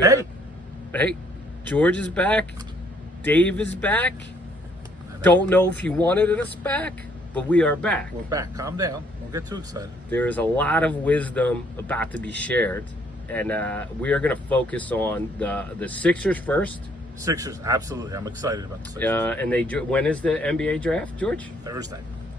Hey, George is back. Dave is back. Don't know if you wanted us back, but we are back. We're back. Calm down. Don't get too excited. There is a lot of wisdom about to be shared, and we are going to focus on the Sixers first. Sixers, absolutely. I'm excited about the Sixers. And when is the NBA draft, George?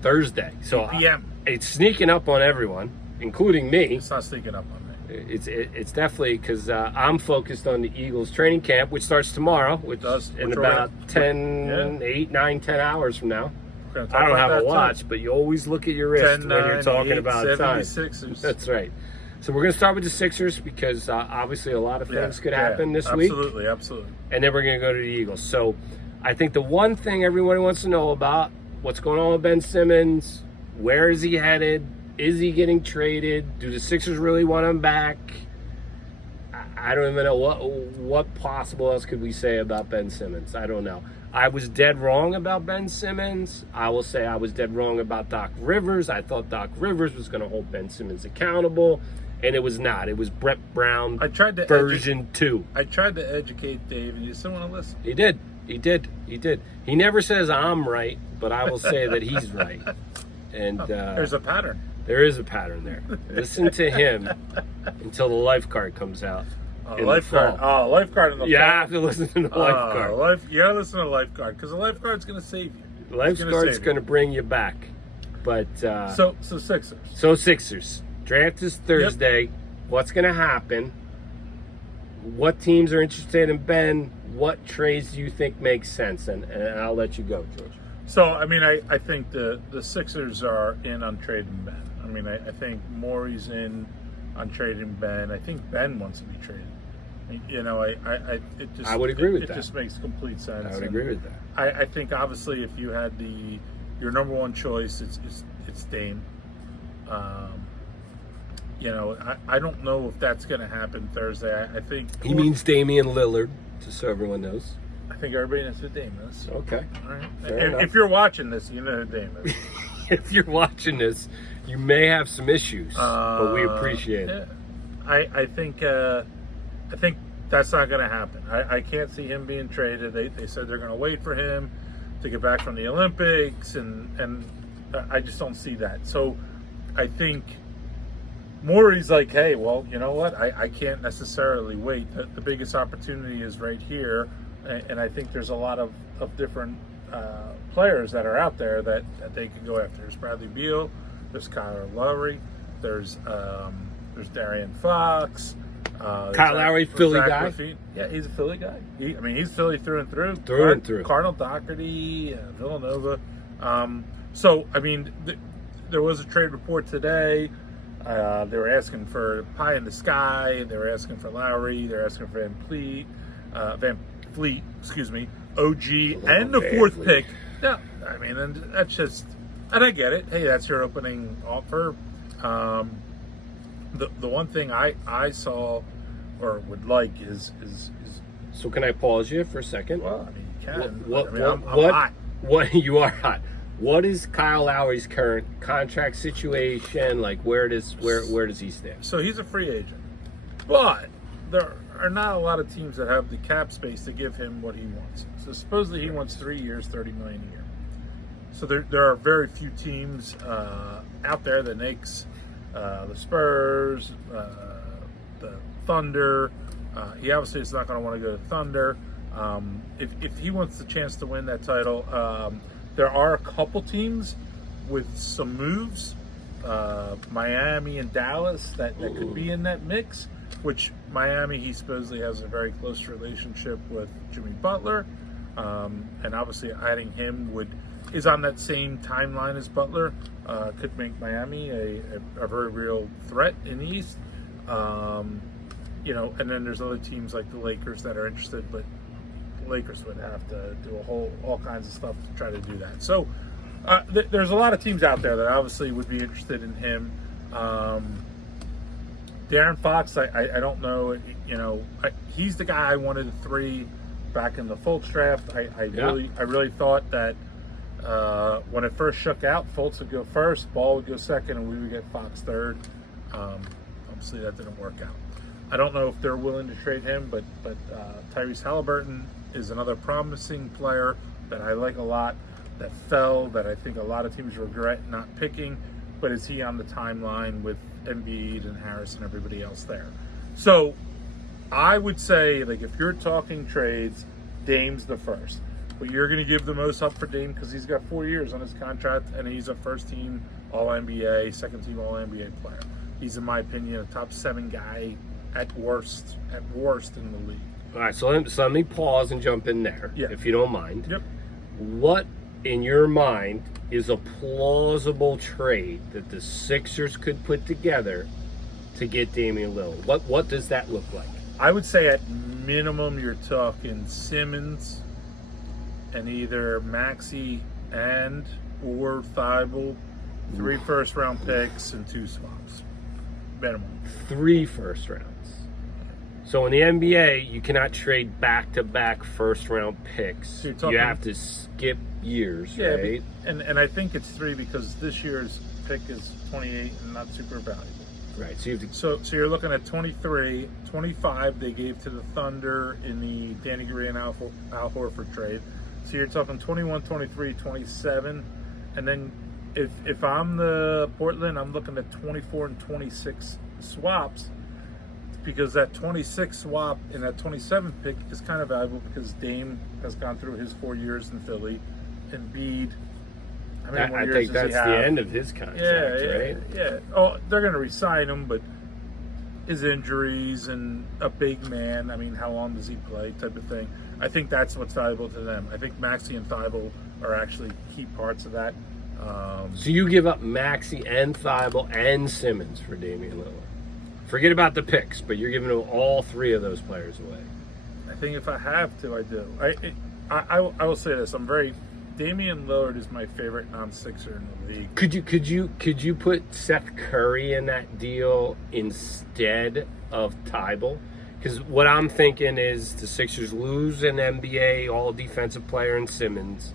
Thursday. So 8 p.m. It's sneaking up on everyone, including me. It's not sneaking up on me. It's definitely because I'm focused on the Eagles training camp, which starts tomorrow, which in about 8, 9, 10 hours from now. I don't have a watch, but you always look at your wrist 10, when you're talking 8, about time. Sixers. That's right. So we're going to start with the Sixers because obviously a lot of things could happen this week. Absolutely. And then we're going to go to the Eagles. So I think the one thing everybody wants to know about, what's going on with Ben Simmons, where is he headed? Is he getting traded? Do the Sixers really want him back? I don't even know what possible else could we say about Ben Simmons. I don't know. I was dead wrong about Ben Simmons. I will say I was dead wrong about Doc Rivers. I thought Doc Rivers was going to hold Ben Simmons accountable, and it was not. It was Brett Brown version 2. I tried to educate Dave, and you still want to listen. He did. He never says I'm right, but I will say that he's right. And there's a pattern. There is a pattern there. Listen to him until the lifeguard comes out. Lifeguard. Lifeguard in the fall. You have to listen to the lifeguard. You gotta listen to the lifeguard because the lifeguard's going to save you. The lifeguard's going to bring you back. But so Sixers. So Sixers. Draft is Thursday. Yep. What's going to happen? What teams are interested in Ben? What trades do you think makes sense? And I'll let you go, George. So, I mean, I think the Sixers are in on trading Ben. I mean, I think Morey's in on trading Ben. I think Ben wants to be traded. You know, I would agree with that. It just makes complete sense. I would agree with that. I think obviously if you had your number one choice, it's Dame. You know, I don't know if that's going to happen Thursday. I think he means Damian Lillard, just so everyone knows. I think everybody knows who Dame is. Okay. All right. If you're watching this, you know who Dame is. If you're watching this, you may have some issues, but we appreciate it. I think that's not going to happen. I can't see him being traded. They said they're going to wait for him to get back from the Olympics, and I just don't see that. So I think Morey's like, hey, well, you know what? I can't necessarily wait. The biggest opportunity is right here, and I think there's a lot of different players that are out there that they could go after. There's Bradley Beal, there's Kyle Lowry, there's Darian Fox. Kyle Lowry, Philly guy. Lafitte. Yeah, he's a Philly guy. He's Philly through and through. Through and through. Cardinal Doherty, Villanova. So, I mean, there was a trade report today. They were asking for pie in the sky. They were asking for Lowry. They're asking for Van Fleet, OG, and the fourth pick. Yeah, I mean, and that's just, and I get it. Hey, that's your opening offer. The one thing I saw or would like is. So can I pause you for a second? Well, I mean, you can. I'm hot. What you are hot. What is Kyle Lowry's current contract situation? Like, where does he stand? So he's a free agent, but there are not a lot of teams that have the cap space to give him what he wants. So supposedly he wants 3 years, $30 million a year. So there are very few teams out there that makes the Spurs, the Thunder. He obviously is not going to want to go to Thunder. If he wants the chance to win that title. There are a couple teams with some moves, Miami and Dallas, that could be in that mix, which Miami, he supposedly has a very close relationship with Jimmy Butler, and obviously adding him is on that same timeline as Butler, could make Miami a very real threat in the East. You know, and then there's other teams like the Lakers that are interested, but Lakers would have to do all kinds of stuff to try to do that. So there's a lot of teams out there that obviously would be interested in him. Darren Fox, I don't know. You know, he's the guy I wanted at 3 back in the Fultz draft. I really thought that when it first shook out, Fultz would go first, Ball would go second, and we would get Fox third. Obviously, that didn't work out. I don't know if they're willing to trade him, but Tyrese Halliburton is another promising player that I like a lot, that fell, that I think a lot of teams regret not picking, but is he on the timeline with Embiid and Harris and everybody else there? So I would say, like, if you're talking trades, Dame's the first. But you're going to give the most up for Dame because he's got 4 years on his contract, and he's a first-team All-NBA, second-team All-NBA player. He's, in my opinion, a top 7 guy at worst in the league. All right, so let me pause and jump in there, if you don't mind. Yep. What, in your mind, is a plausible trade that the Sixers could put together to get Damian Lillard? What does that look like? I would say at minimum you're talking Simmons and either Maxey and or Thibault, 3 first-round picks and 2 swaps. Minimum. 3 first rounds. So in the NBA, you cannot trade back-to-back first-round picks. So you have to skip years, right? And I think it's 3 because this year's pick is 28 and not super valuable. Right. So you have to, so you're looking at 23, 25 they gave to the Thunder in the Danny Green Al Horford trade. So you're talking 21, 23, 27, and then if I'm the Portland, I'm looking at 24 and 26 swaps, because that 26 swap and that 27 pick is kind of valuable because Dame has gone through his 4 years in Philly, and Embiid. I think that's the end of his contract, right? Yeah. Oh, they're going to re-sign him, but his injuries and a big man, I mean, how long does he play type of thing. I think that's what's valuable to them. I think Maxey and Thibault are actually key parts of that. So you give up Maxey and Thibault and Simmons for Damian Lillard. Forget about the picks, but you're giving them all 3 of those players away. I think if I have to, I do. I will say this. Damian Lillard is my favorite non-Sixer in the league. Could you put Seth Curry in that deal instead of Thibault? Because what I'm thinking is the Sixers lose an NBA all-defensive player in Simmons.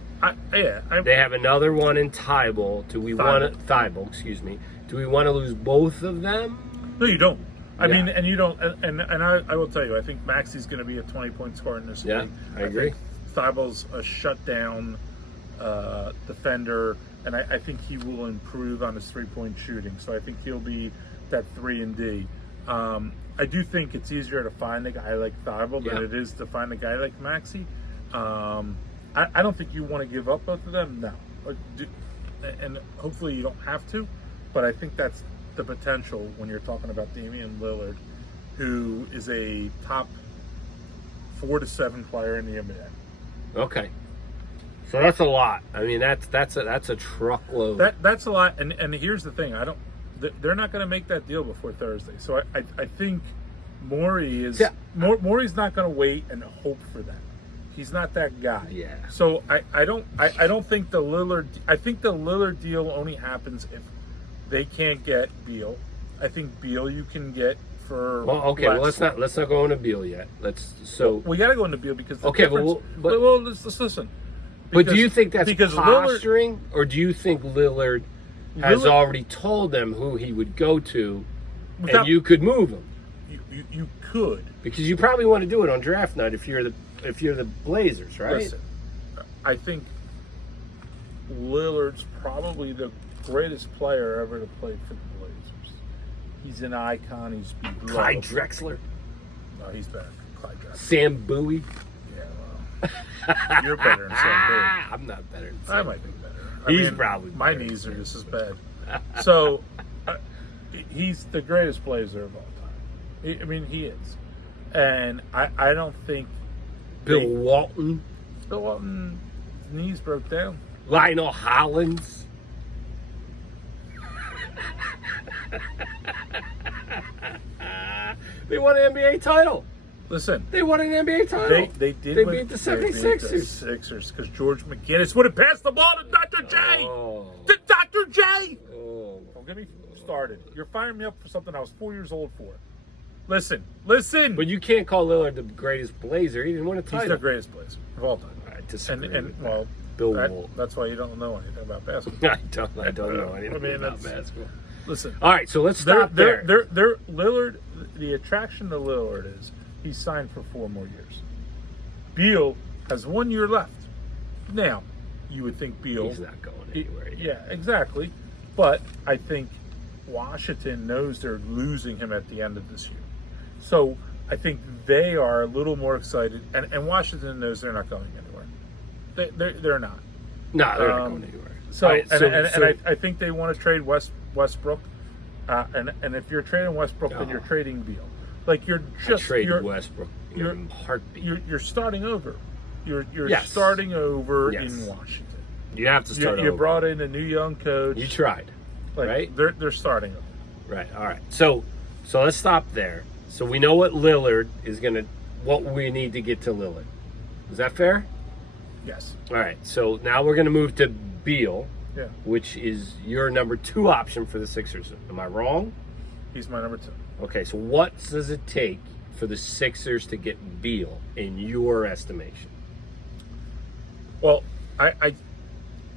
They have another one in Thibault. Do we want to lose both of them? No, you don't. I mean, and you don't. And I will tell you, I think Maxey's going to be a 20-point scorer in this league. I agree. Think Thibault's a shutdown defender, and I think he will improve on his 3-point shooting. So I think he'll be that 3 and D. I do think it's easier to find a guy like Thibault than it is to find a guy like Maxey. I don't think you want to give up both of them, no. And hopefully you don't have to, but I think that's the potential when you're talking about Damian Lillard, who is a top 4 to 7 player in the NBA. Okay. So that's a lot. I mean, that's a truckload. That's a lot. And here's the thing: they're not going to make that deal before Thursday. So I think Morey is Morey's not going to wait and hope for that. He's not that guy. Yeah. So I don't think the Lillard. I think the Lillard deal only happens if they can't get Beal. I think Beal you can get for. Well, okay. less. Well, let's not go into Beal yet. We got to go into Beal because let's listen. But do you think that's posturing, or do you think Lillard has already told them who he would go to, and you could move him? You could, because you probably want to do it on draft night if you're the Blazers, right? Listen, I think Lillard's probably the greatest player ever to play for the Blazers. He's an icon. He's beloved. Clyde Drexler. No, he's better. Clyde Drexler. Sam Bowie. You're better than Sam Bowie. I'm not better than Sam. I might be better. He's probably my better. knees are just as bad. So he's the greatest Blazer of all time. I mean, he is, and I don't think Bill Walton. Bill Walton's knees broke down. Lionel Hollins. They won an NBA title. Listen, they won an NBA title. They did. They beat the 76ers. Sixers because George McGinnis would have passed the ball to Dr. J. To Dr. J. Don't get me started. You're firing me up for something I was 4 years old for. Listen. But you can't call Lillard the greatest Blazer. He didn't win a title. He's the greatest Blazer of all time. I disagree. Bill Walton. That's why you don't know anything about basketball. I don't know anything about basketball. Listen. All right, so let's stop there. They're Lillard. The attraction to Lillard is he's signed for 4 more years. Beal has 1 year left. Now, you would think Beal. He's not going anywhere. Yeah, exactly. But I think Washington knows they're losing him at the end of this year. So I think they are a little more excited, and Washington knows they're not going anywhere. They're not. No, they're not going anywhere. So, Right, I think they want to trade Westbrook, and if you're trading Westbrook, then you're trading Beal. Like you're just Westbrook in a heartbeat. You're starting over. You're Yes. starting over Yes. in Washington. You have to start You over. brought in a new young coach. You tried, Like, right? They're starting over. Right. All right. So let's stop there. So we know what Lillard is what we need to get to Lillard. Is that fair? Yes. All right. So now we're going to move to Beal, Yeah. which is your number 2 option for the Sixers. Am I wrong? He's my number 2. Okay. So what does it take for the Sixers to get Beal in your estimation? Well, I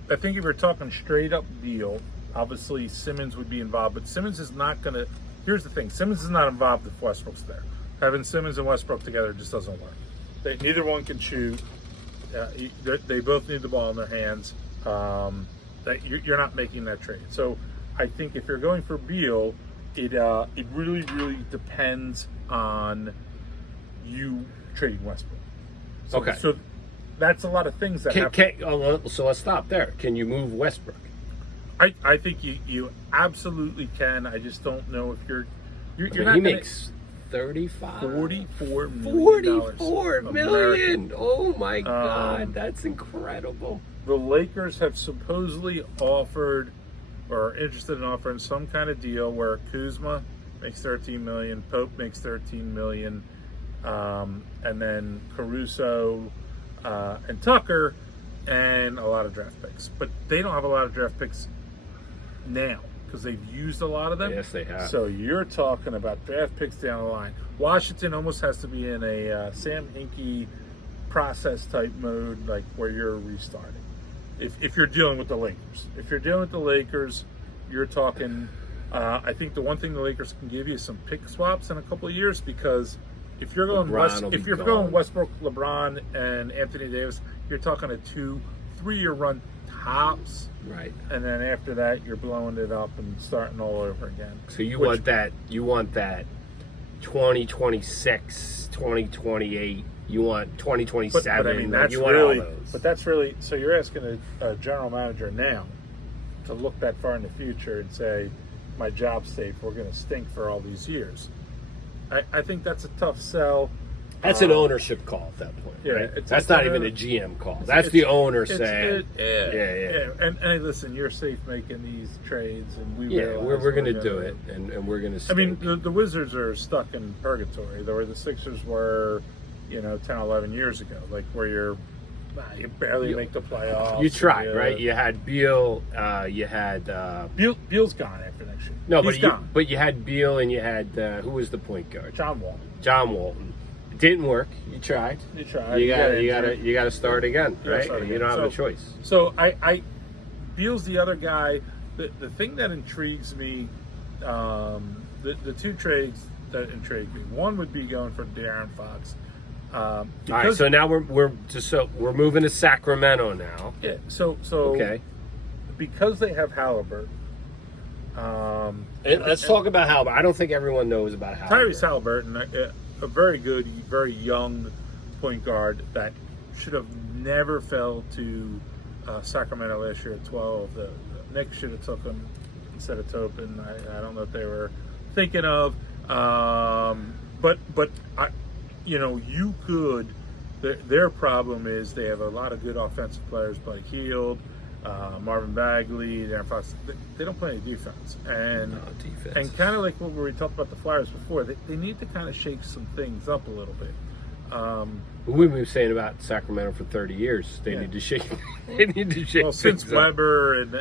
think if you're talking straight up Beal, obviously Simmons would be involved, but Simmons is not going to. Here's the thing: Simmons is not involved if Westbrook's there. Having Simmons and Westbrook together just doesn't work. Neither one can shoot. They both need the ball in their hands. That you're not making that trade. So I think if you're going for Beal, it really depends on you trading Westbrook. Okay. So that's a lot of things that happen. So let's stop there. Can you move Westbrook? I think you absolutely can. I just don't know if you're not he gonna, makes $34 $44 million. Oh my God, that's incredible. The Lakers have supposedly offered or are interested in offering some kind of deal where Kuzma makes $13 million, Pope makes $13 million, and then Caruso and Tucker and a lot of draft picks. But they don't have a lot of draft picks now because they've used a lot of them. Yes, they have. So you're talking about draft picks down the line. Washington almost has to be in a Sam Hinkie process type mode, like where you're restarting. If you're dealing with the Lakers. If you're dealing with the Lakers, you're talking, I think the one thing the Lakers can give you is some pick swaps in a couple of years, because if you're going going Westbrook, LeBron, and Anthony Davis, you're talking a 2-3 year run tops. Right. And then after that, you're blowing it up and starting all over again. So you want that 2026, 2028. You want 2027. But I mean, that's you want really. all those. But that's really. So you're asking a general manager now to look that far in the future and say, "My job's safe. We're going to stink for all these years." I think that's a tough sell. That's an ownership call at that point, Yeah, right? it's That's not even a GM call. That's the owner saying, yeah. And hey, listen, you're safe making these trades, and we're going to do it, and we're going to. I mean, the Wizards are stuck in purgatory, where the Sixers were, 10, 11 years ago, like where you barely make the playoffs. You tried, right? You had Beal. You had Beal's gone after next year. No, He's gone. But you had Beal, and you had who was the point guard? John Wall. John Walton. It didn't work. You tried. You tried. You got to start again, right? You don't have a choice. So I Beal's the other guy. The thing that intrigues me, the 2 trades that intrigue me. One would be going for De'Aaron Fox. All right, so now we're moving to Sacramento now. Yeah. So okay. Because they have Halliburton. Let's talk about Halliburton. I don't think everyone knows about Halliburton. Tyrese Halliburton, a very good, very young point guard that should have never fell to Sacramento last year at 12. The Knicks should have took him instead of Topin. I don't know if they were thinking of. But you could. Their problem is they have a lot of good offensive players, Blake Hield, Marvin Bagley, De'Aaron Fox. They don't play any defense, and kind of like what we talked about the Flyers before, they need to kind of shake some things up a little bit. We've been saying about Sacramento for 30 years. They need to shake. They need to shake. Well, since Weber and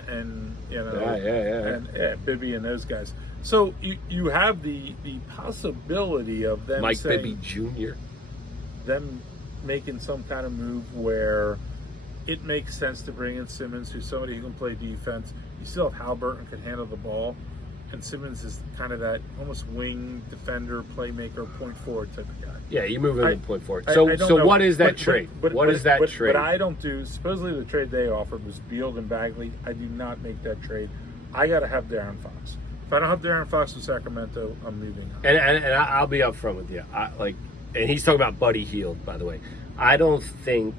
and Bibby and those guys. So you have the possibility of them Mike saying, Bibby Jr. them making some kind of move where it makes sense to bring in Simmons, who's somebody who can play defense. You still have Halliburton can handle the ball. and Simmons is kind of that almost wing defender, playmaker, point forward type of guy. Yeah, you move him to point forward. I So don't know. what is that trade? What is that trade? But I don't do. Supposedly the trade they offered was Beal and Bagley. I do not make that trade. I got to have De'Aaron Fox. If I don't have De'Aaron Fox in Sacramento, I'm moving on. And I'll be upfront with you. And he's talking about Buddy Hield, by the way. I don't think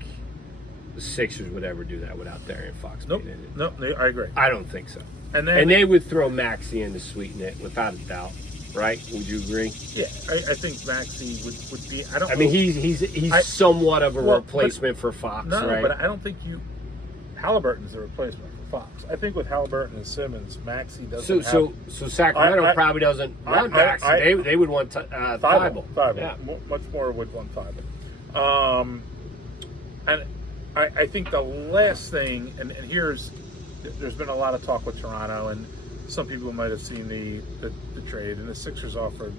the Sixers would ever do that without De'Aaron Fox. Nope. I agree. I don't think so. And they would throw Maxey in to sweeten it, without a doubt. Right? Would you agree? Yeah, I think Maxey would be. I mean, he's somewhat of a replacement for Fox, no, right? But I don't think Halliburton's a replacement for Fox. I think with Halliburton and Simmons, Maxey doesn't. So Sacramento probably doesn't want Maxey. They would want Thibault. Yeah, much more would want Thibault. And I think the last thing, and there's been a lot of talk with Toronto, and some people might have seen the trade, and the Sixers offered,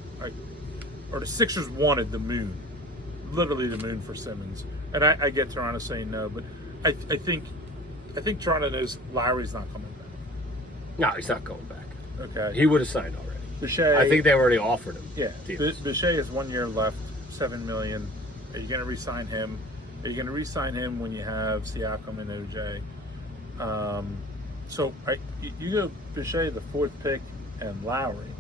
or the Sixers wanted the moon, literally the moon for Simmons. And I get Toronto saying no, but I think Toronto knows Lowry's not coming back. No, he's not going back. Okay, he would have signed already. Boucher, I think they already offered him. Yeah, deals. Boucher has 1 year left, $7 million. Are you going to re-sign him? Are you going to re-sign him when you have Siakam and OJ? So you go Boucher, the 4th pick, and Lowry.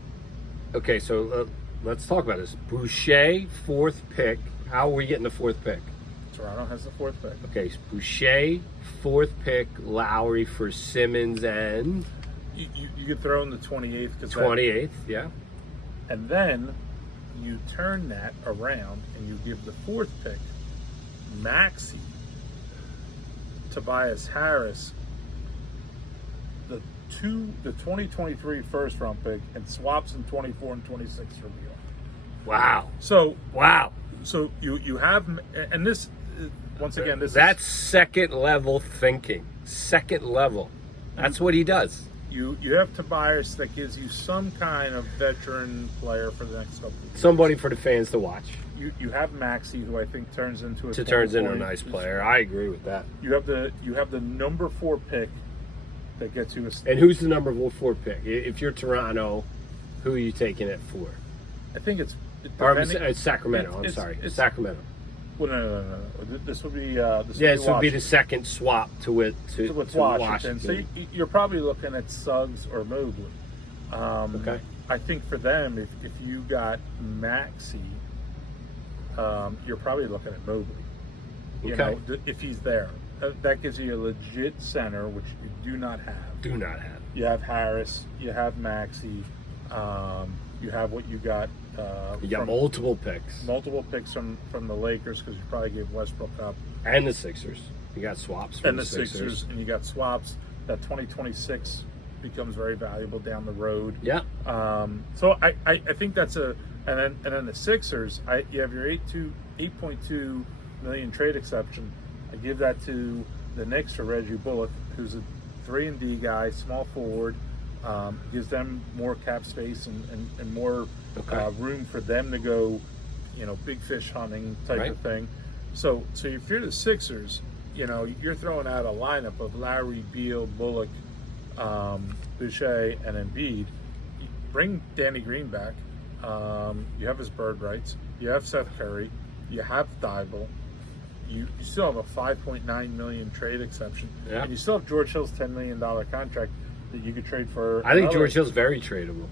Okay, so let's talk about this. Boucher, 4th pick. How are we getting the 4th pick? Toronto has the 4th pick. Okay, Boucher, 4th pick, Lowry for Simmons, and you could throw in the 28th. 28th, yeah. And then you turn that around and you give the 4th pick, Maxey, Tobias Harris, the 2023 first round pick, and swaps in 24 and 26 for Beal. Wow. So you have, and this once again, that's second level thinking. Second level. That's what he does. You have Tobias that gives you some kind of veteran player for the next couple of years. Somebody for the fans to watch. You have Maxey, who I think turns into a nice player. I agree with that. You have the number 4 pick that gets you a. And who's the number 4 pick? If you're Toronto, who are you taking it for? I think it's Sacramento. It's Sacramento. Well, no. This would be. This would be the second swap to Washington. So you're probably looking at Suggs or Mobley. Okay. I think for them, if you got Maxey, you're probably looking at Mobley. You know, if he's there, that gives you a legit center, which you do not have. You have Harris. You have Maxey. You have what you got. You got multiple picks. Multiple picks from the Lakers, because you probably gave Westbrook up. And the Sixers. You got swaps from the Sixers. And you got swaps. That 2026 becomes very valuable down the road. Yeah. So I think that's and then the Sixers, you have your 8.2 million trade exception. I give that to the Knicks for Reggie Bullock, who's a 3-and-D guy, small forward. Gives them more cap space and more room for them to go, big fish hunting type of thing. So if you're the Sixers, you're throwing out a lineup of Lowry, Beal, Bullock, Boucher, and Embiid. You bring Danny Green back. You have his bird rights. You have Seth Curry. You have Thibault. You still have a $5.9 million trade exception. Yeah. And you still have George Hill's $10 million contract that you could trade for. I think George Hill's very tradable.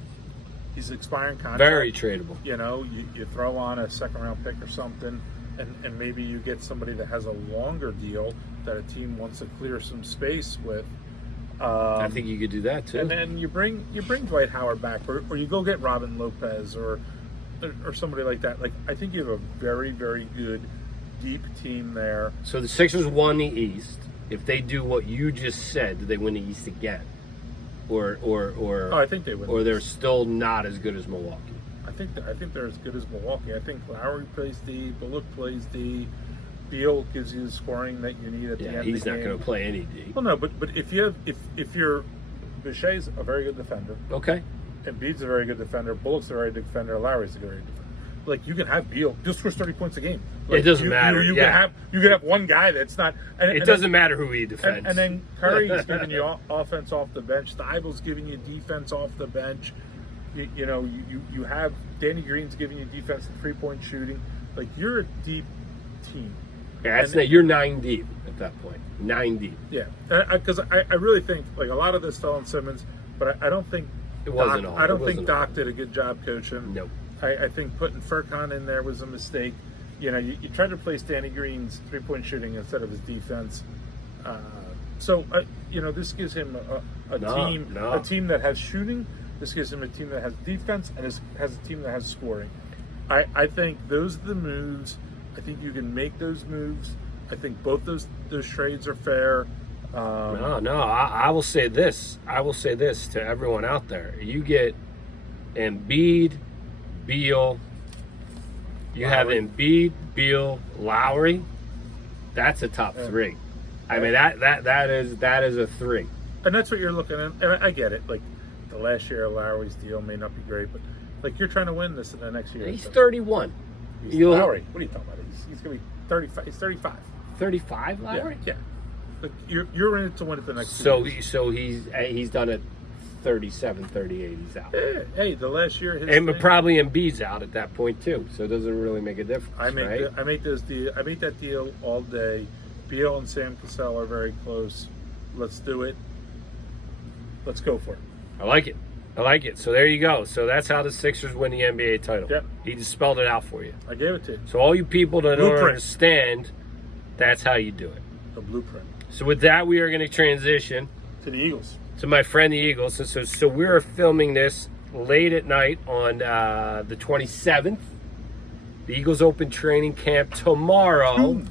He's expiring contract. Very tradable. You throw on a second-round pick or something, and maybe you get somebody that has a longer deal that a team wants to clear some space with. I think you could do that too. And then you bring Dwight Howard back, or you go get Robin Lopez or somebody like that. Like, I think you have a very, very good, deep team there. So the Sixers won the East. If they do what you just said, do they win the East again? Or I think they win. Or they're still not as good as Milwaukee. I think they're as good as Milwaukee. I think Lowry plays D, Bullock plays D, Beal gives you the scoring that you need at the end of the game. He's not going to play any D. Well, no, but if you're Boucher's a very good defender. Okay. Embiid's a very good defender. Bullock's a very good defender. Lowry's a very good defender. Like, you can have Beal just scores 30 points a game. Like, it doesn't matter. You can have one guy that's not. It doesn't matter who he defends. And then Curry's giving you offense off the bench. Thibault's giving you defense off the bench. You have Danny Green's giving you defense and 3-point shooting. Like, you're a deep team. Yeah, you're 9 deep at that point. 9 deep. Yeah, because I really think like a lot of this fell on Simmons, but I don't think It wasn't Doc, all. I don't It think wasn't Doc did a good job coaching. Nope. I think putting Furkan in there was a mistake. You tried to replace Danny Green's 3-point shooting instead of his defense. This gives him a team that has shooting. This gives him a team that has defense and has a team that has scoring. I think those are the moves. I think you can make those moves. I think both those trades are fair. I will say this. I will say this to everyone out there. You get Embiid, Beal. You have Embiid, Beal, Lowry. That's a top 3. I mean that is a 3. And that's what you're looking at. And I get it. Like the last year of Lowry's deal may not be great, but like you're trying to win this in the next year. He's 31. Lowry. What are you talking about? He's going to be 35. He's 35. 35, Lowry? Yeah. Like you're in it to win it the next year. So he's done it 37, 38. He's out. Hey, the last year probably Embiid's out at that point too. So it doesn't really make a difference. I make that deal all day. Beal and Sam Cassell are very close. Let's do it. Let's go for it. I like it. So there you go. So that's how the Sixers win the NBA title. Yep. He just spelled it out for you. I gave it to you. So all you people that don't understand, that's how you do it. A blueprint. So with that, we are going to transition to the Eagles. To my friend the Eagles. So we're filming this late at night on the 27th. The Eagles open training camp tomorrow.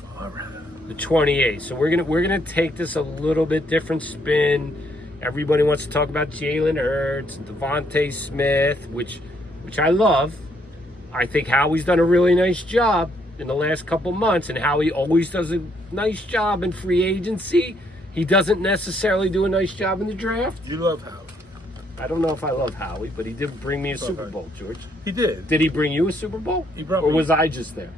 The 28th. So we're gonna take this a little bit different spin. Everybody wants to talk about Jalen Hurts and Devontae Smith, which I love. I think Howie's done a really nice job in the last couple months, and Howie always does a nice job in free agency. He doesn't necessarily do a nice job in the draft. You love Howie. I don't know if I love Howie, but he did bring me a Super Bowl, George. He did. Did he bring you a Super Bowl? He brought or me. Was I just there?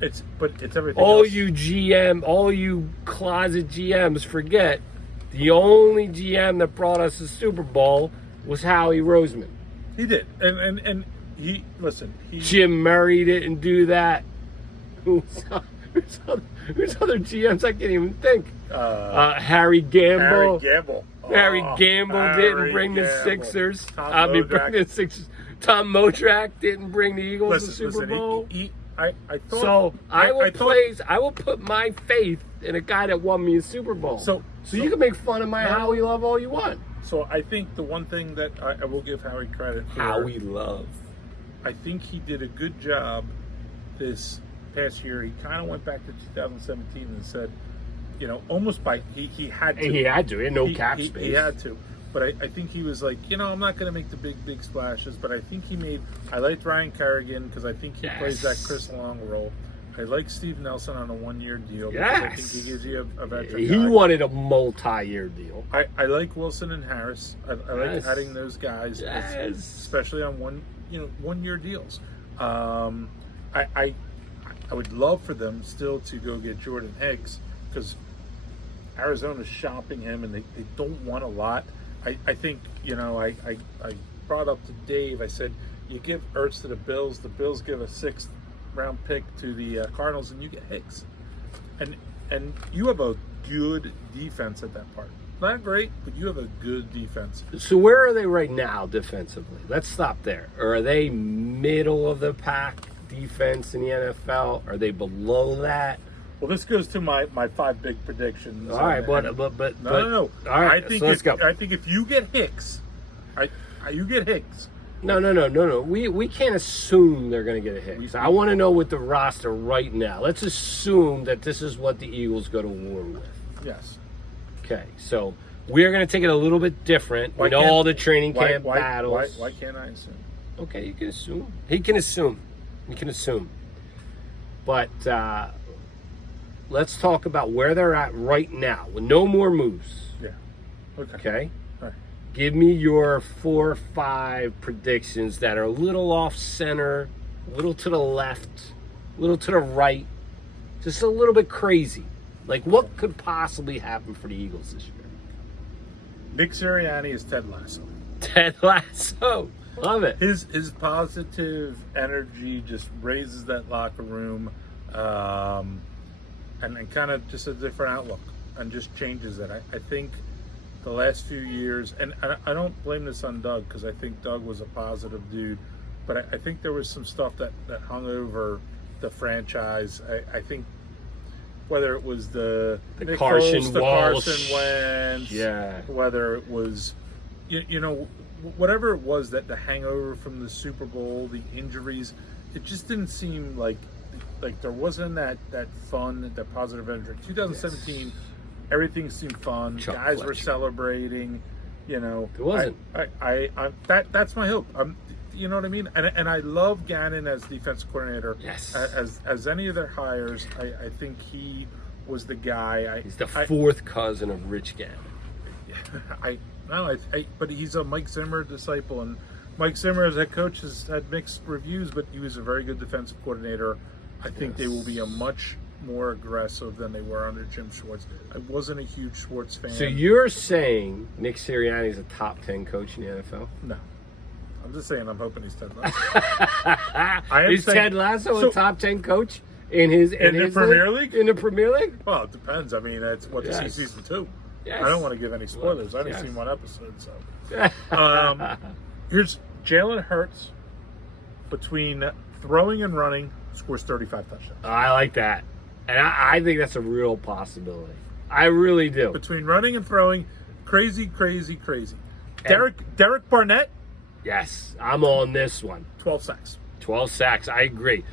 It's everything. All else. all you closet GMs forget, the only GM that brought us a Super Bowl was Howie Roseman. He did, and he Jim Murray didn't do that. Who's other GMs? I can't even think. Harry Gamble. Harry Gamble didn't bring the Sixers. Bring the Sixers. Tom Modrak didn't bring the Eagles to the Super Bowl. I will put my faith in a guy that won me a Super Bowl. So you can make fun of my Howie love all you want. So I think the one thing that I will give Howie credit for. Howie love. I think he did a good job this past year. He kind of went back to 2017 and said, almost he had to. He had to. He had no cap space. He had to. But I think he was like, I'm not going to make the big splashes. But I think I liked Ryan Kerrigan because I think he plays that Chris Long role. I like Steve Nelson on a 1-year deal because I think he gives you a veteran guy. He wanted a multi-year deal. I like Wilson and Harris. I like adding those guys, especially on 1-year deals. I would love for them still to go get Jordan Hicks because Arizona's shopping him and they don't want a lot. I think, I brought up to Dave, I said, you give Ertz to the Bills give a 6th round pick to the Cardinals, and you get Hicks. And you have a good defense at that part. Not great, but you have a good defense. So where are they right now defensively? Let's stop there. Or are they middle of the pack defense in the NFL? Are they below that? Well, this goes to my 5 big predictions. All right, but no. All right, let's go. I think if you get Hicks, you get Hicks. No. We can't assume they're going to get a Hicks. I want to know with the roster right now. Let's assume that this is what the Eagles go to war with. Yes. Okay, so we're going to take it a little bit different. We know all the training camp battles. Why can't I assume? Okay, you can assume. He can assume. You can assume. But let's talk about where they're at right now with no more moves. Yeah. Okay? All right. Give me your 4 or 5 predictions that are a little off center, a little to the left, a little to the right, just a little bit crazy. Like, what could possibly happen for the Eagles this year? Nick Sirianni is Ted Lasso. Ted Lasso. Love it. His positive energy just raises that locker room, and kind of just a different outlook, and just changes it. I think the last few years, and I don't blame this on Doug, because I think Doug was a positive dude, but I think there was some stuff that hung over the franchise. I think whether it was the Nick Carson Foles, the Walsh. Carson Wentz, Yeah. whether it was whatever it was, that the hangover from the Super Bowl, the injuries, it just didn't seem like there wasn't that fun, that positive energy. 2017, everything seemed fun. Chuck Guys were Fletcher. celebrating. It wasn't. That's my hope. You know what I mean? And I love Gannon as defensive coordinator. Yes. As any of their hires, I think he was the guy. He's the fourth cousin of Rich Gannon. But he's a Mike Zimmer disciple, and Mike Zimmer as head coach has had mixed reviews, but he was a very good defensive coordinator. I think they will be a much more aggressive than they were under Jim Schwartz. I wasn't a huge Schwartz fan. So you're saying Nick Sirianni is a top 10 coach in the NFL? No. I'm just saying I'm hoping he's Ted Lasso. Is Ted Lasso a top 10 coach in the Premier League? In the Premier League? Well, it depends. I mean, that's what Yes. to see season 2. Yes. I don't want to give any spoilers. I've only Yes. seen one episode, so. Here's Jalen Hurts, between throwing and running, scores 35 touchdowns. I like that. And I think that's a real possibility. I really do. Between running and throwing, crazy. Derek Barnett, Yes, I'm on this one. 12 sacks. 12 sacks. I agree.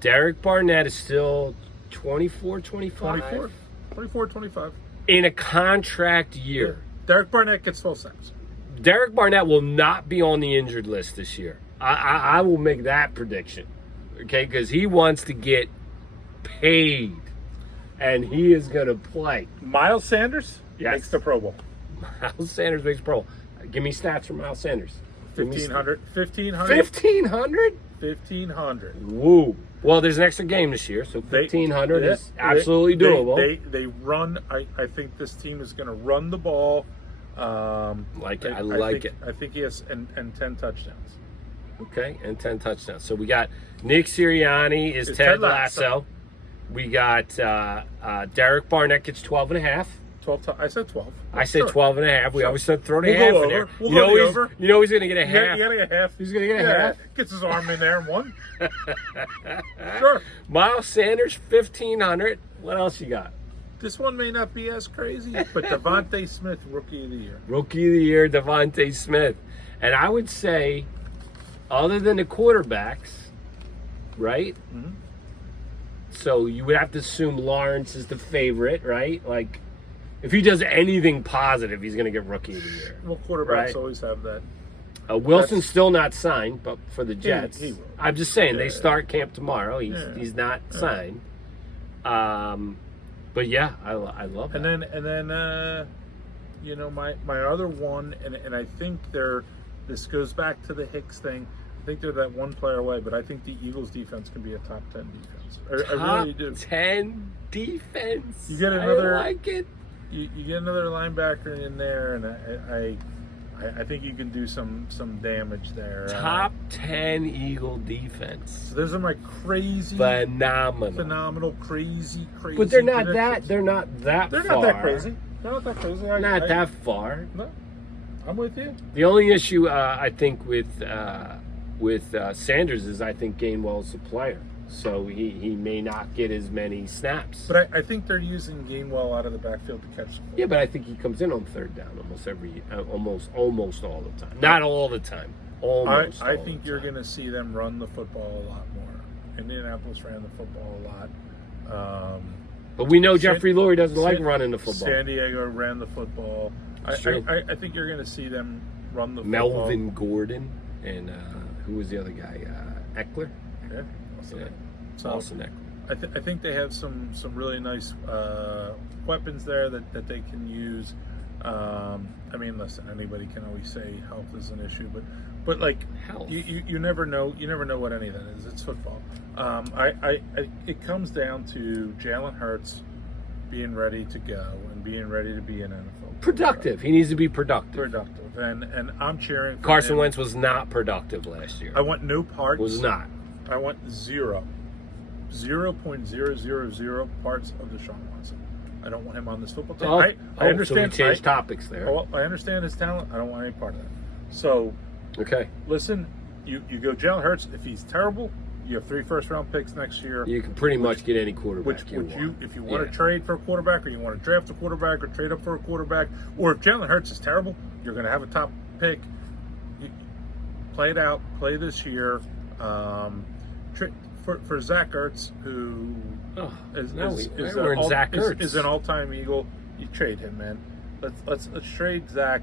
Derek Barnett is still 24, 25? 24, 25. In a contract year. Derek Barnett gets 12 sacks. Derek Barnett will not be on the injured list this year. I will make that prediction. Okay, because he wants to get paid. And he is going to play. Miles Sanders makes the Pro Bowl. Miles Sanders makes Pro Bowl. Give me stats from Miles Sanders. 1,500. 1,500? Woo. Well, there's an extra game this year, so 1,500 is absolutely doable. They run. I think this team is going to run the ball. I like it. I think he has and 10 touchdowns. Okay, and 10 touchdowns. So we got Nick Sirianni is Ted Lasso. We got Derek Barnett gets 12 and a half. 12. I said 12. I said 12 and a half. We always said throw the We'll half go in there. over. We'll go over. You know he's going to get a half. You gotta get a half. He's going to get a half. Gets his arm in there and one. Sure. Miles Sanders, 1,500. What else you got? This one may not be as crazy, but Devontae Smith, Rookie of the Year. Rookie of the Year, Devontae Smith. And I would say, other than the quarterbacks, right? Mm-hmm. So you would have to assume Lawrence is the favorite, right? Like, if he does anything positive, he's going to get Rookie of the Year. Well, quarterbacks always have that. Wilson's still not signed, but for the Jets. He will. I'm just saying, they start camp tomorrow. He's not signed. But yeah, I love that. And then my other one, and I think this goes back to the Hicks thing. I think they're that one player away, but I think the Eagles defense can be a top 10 defense. I really do. Top 10 defense. You get another. I like it. You get another linebacker in there, and I think you can do some damage there. Top 10 Eagle defense. So those are my crazy, phenomenal, crazy. But they're not that. They're not that. They're far. not that crazy. They're not that crazy. Not that far. No, I'm with you. The only issue I think with Sanders is I think Gainwell's a player, so he may not get as many snaps. But I think they're using Gainwell out of the backfield to catch the ball. Yeah, but I think he comes in on third down almost all the time. Not all the time. I think you're going to see them run the football a lot more. Indianapolis ran the football a lot. But we know Jeffrey Lurie doesn't like running the football. San Diego ran the football. I think you're going to see them run the football. Melvin Gordon and who was the other guy? Eckler? Yeah. Austin Eckler. I think they have some really nice weapons there that they can use. I mean, listen, anybody can always say health is an issue, but like health. You never know what any of that is. It's football. It comes down to Jalen Hurts being ready to go and being ready to be an NFL Productive. He needs to be productive. Productive, and I'm cheering for Carson him. Wentz was not productive last year. I want no parts. Was not. I want 0.000 parts of Deshaun Watson. I don't want him on this football team. I understand. So we changed topics there. I understand his talent. I don't want any part of that. So, okay. Listen, you go Jalen Hurts. If he's terrible, you have 3 first-round picks next year. You can pretty much get any quarterback If you want to trade for a quarterback, or you want to draft a quarterback, or trade up for a quarterback, or if Jalen Hurts is terrible, you're going to have a top pick. Play it out. Play this year. For Zach Ertz, who is an all-time Eagle, you trade him, man. Let's trade Zach.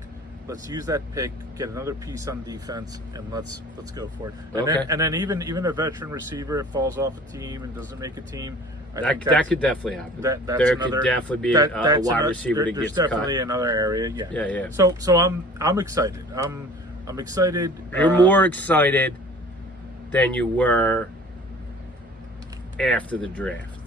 Let's use that pick, get another piece on defense, and let's go for it. And then even a veteran receiver that falls off a team and doesn't make a team. That could definitely happen. There could definitely be a wide receiver that gets cut. There's definitely another area. Yeah. So I'm excited. I'm excited. You're more excited than you were after the draft.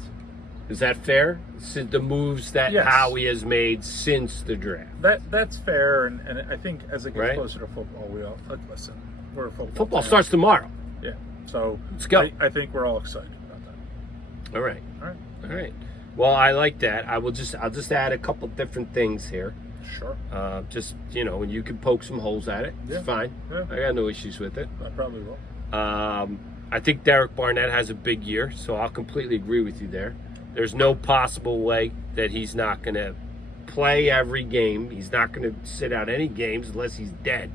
Is that fair? Since the moves that Howie has made since the draft. That's fair, and I think as it gets closer to football, we all listen. We're a football starts tomorrow. Yeah, so let's go. I think we're all excited about that. All right. Well, I like that. I'll just add a couple different things here. Sure. And you can poke some holes at it. It's fine. Yeah. I got no issues with it. I probably will. I think Derek Barnett has a big year, so I'll completely agree with you there. There's no possible way that he's not going to play every game. He's not going to sit out any games unless he's dead,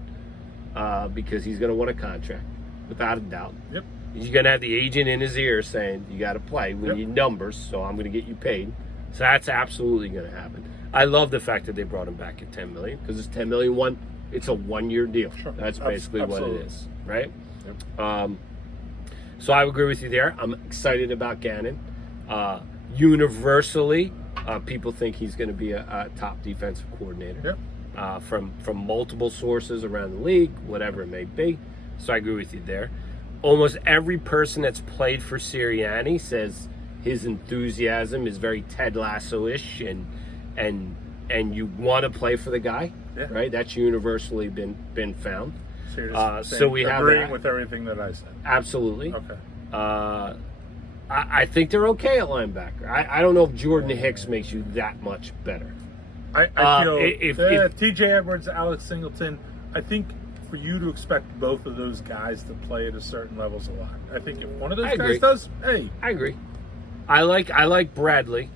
because he's going to want a contract, without a doubt. Yep. He's going to have the agent in his ear saying, you got to play. We need numbers, so I'm going to get you paid. So that's absolutely going to happen. I love the fact that they brought him back at $10 million, because it's $10 million it's a 1-year deal. Sure. That's basically what it is, right? Yep. So I agree with you there. I'm excited about Gannon. Universally, people think he's going to be a top defensive coordinator. Yep. From multiple sources around the league, whatever it may be. So I agree with you there. Almost every person that's played for Sirianni says his enthusiasm is very Ted Lasso-ish, and you want to play for the guy, right? That's universally been found. So we have agreeing with everything that I said. Absolutely. Okay. I think they're okay at linebacker. I don't know if Jordan Hicks makes you that much better. I feel if TJ Edwards, Alex Singleton, I think for you to expect both of those guys to play at a certain level is a lot. I think if one of those guys does, hey. I agree. I like Bradley,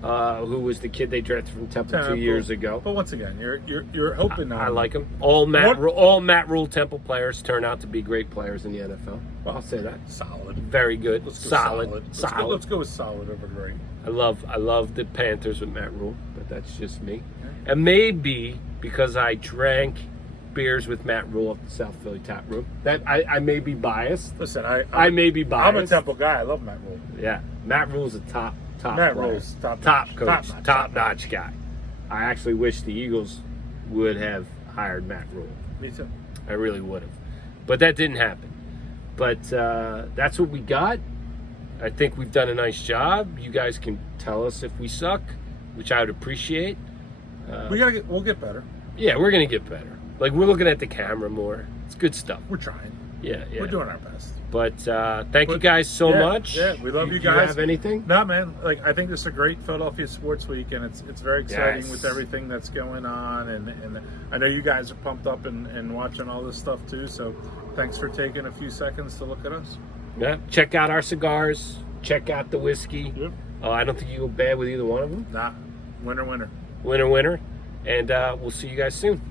who was the kid they drafted from Temple 2 years ago. But once again, you're hoping I like him. All Matt Rule Temple players turn out to be great players in the NFL. Well, I'll say that. Solid. Very good. Solid. Let's go with solid over great. I love the Panthers with Matt Rule, but that's just me. Yeah. And maybe because I drank beers with Matt Rule at the South Philly Tap Room, that I may be biased. Listen, I may be biased. I'm a Temple guy. I love Matt Rule. Yeah, Matt Rule's a top Matt player. Rule's top coach, top notch guy. I actually wish the Eagles would have hired Matt Rule. Me too. I really would have, but that didn't happen. But that's what we got. I think we've done a nice job. You guys can tell us if we suck, which I would appreciate. We'll get better. Yeah, we're gonna get better. Like, we're looking at the camera more. It's good stuff. We're trying. Yeah. We're doing our best. But thank you guys so much. Yeah, we love you guys. Do you have anything? No, man. Like, I think this is a great Philadelphia sports week, and it's very exciting with everything that's going on. And I know you guys are pumped up and watching all this stuff too. So thanks for taking a few seconds to look at us. Yeah. Check out our cigars. Check out the whiskey. Yep. I don't think you go bad with either one of them. Nah. Winner. Winner. And we'll see you guys soon.